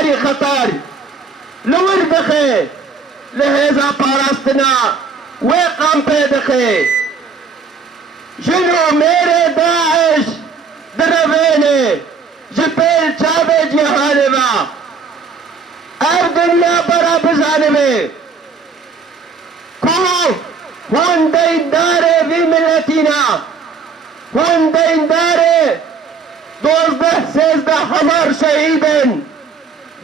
هری خطر نور بخي لهذا پاراستنا وقام پیدخي جنو میرے داعش دروینے جپیل چاوے جہانے با اب دنیا برا بزانے میں کو ہون دیندارے وی ملتینا ہون دیندارے 12-13 ہزار شہیدن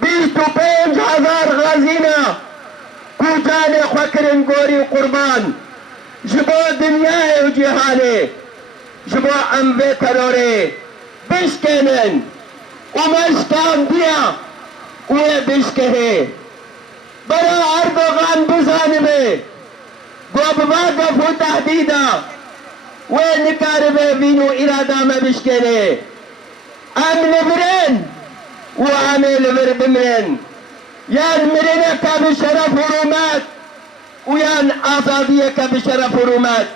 25,000 غازینا کو جانے خوکرن گوری قربان جبو دنیا و جہانے جبو انوے کرورے بشکنن ومشکان دیا اوے بشکہے برا اردوغان بزانبے گوب واقف و تحدیدہ وے نکاربے وینو ارادہ میں بشکنے امن برن وعامل بمرن يان مرنك بشرف حرمات ويان آزاديك بشرف حرمات